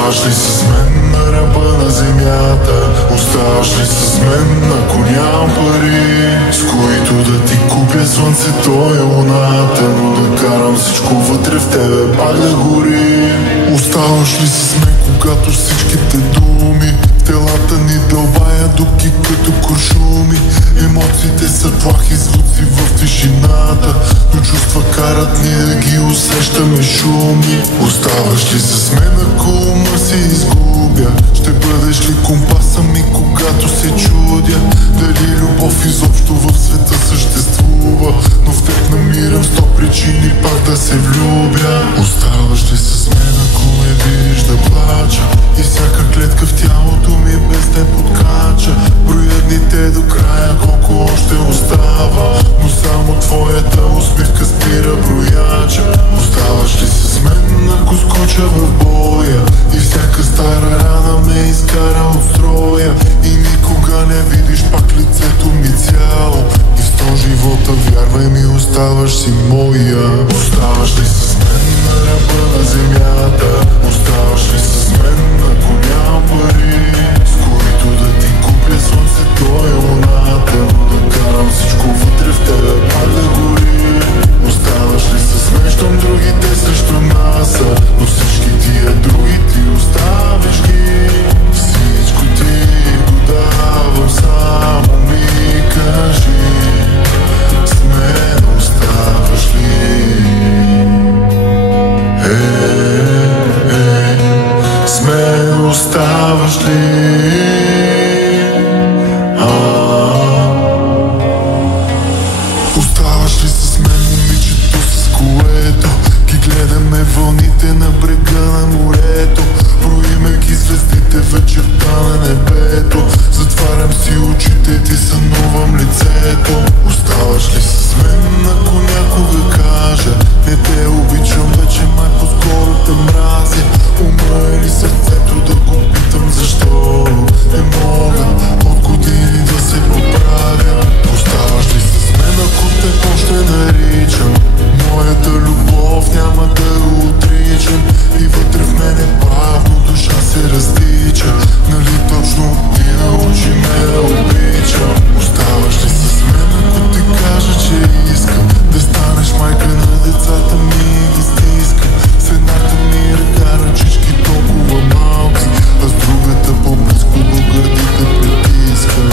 Оставаш ли с мен на ръба на земята? Оставаш ли с мен, ако нямам пари, с които да ти купя слънцето и луната, но да карам всичко вътре в тебе пак да гори? Оставаш ли с мен, когато всичките думи в телата ни дълбаят дупки като куршуми? Емоциите са плахи звуци в тишината, но чувства карат ни да ги усещаме шумни. Оставаш ли с мен, ако ума си изгубя? Ще бъдеш ли компаса ми, когато се чудя дали любов изобщо в света съществува? Но в теб намирам 100 причини пак да се влюбя. Оставаш ли с мен, ако ме видиш да плача и всяка клетка в тялото ми без те подкача? Броя дните до края, колко още остава, но само твоята усмивка спира брояча. Оставаш ли с мен, ако скоча в боя и всяка стара рана ме изкара от строя и никога не видиш пак лицето ми цяло? И в 100 живота, вярвай ми, оставаш си моя. Оставаш ли с мен на ръба на земята? Оставаш ли с мен, ако нямам пари, с които да ти купя слънцето и луната, но да карам всичко вътре в тебе пак да гори? Оставаш ли с мен, щом другите срещу нас са, но всички тия други ти оставиш ги? Всичко ти го давам, само ми кажи, с мен оставаш ли? С мен оставаш ли? Оставаш ли с мен, момичето, с което ги гледаме вълните на брега на морето, броиме ги звездите вечерта на небето? Затварям си очите и ти сънувам лицето. Оставаш ли с мен, ако някога кажа не те обичам вече, май по-скоро те мразя? Ума или сърцето да го питам защо не мога от години да се поправя? Оставаш ли с мен, ако те още наричам? Моята любов няма да го отричам и вътре в мене бавно душа се разтича. Нали точно ти научи ме да обичам? Оставаш ли с мен, ако ти кажа, че искам да станеш майка на децата ми и ги стискам? С едната ми ръка ръчички толкова малки, а с другата по-близко до гърдите притискам.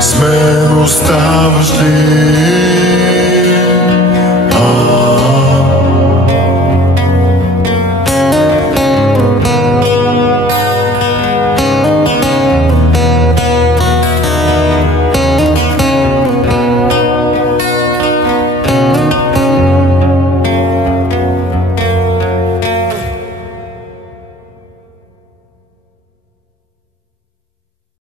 С мен оставаш ли?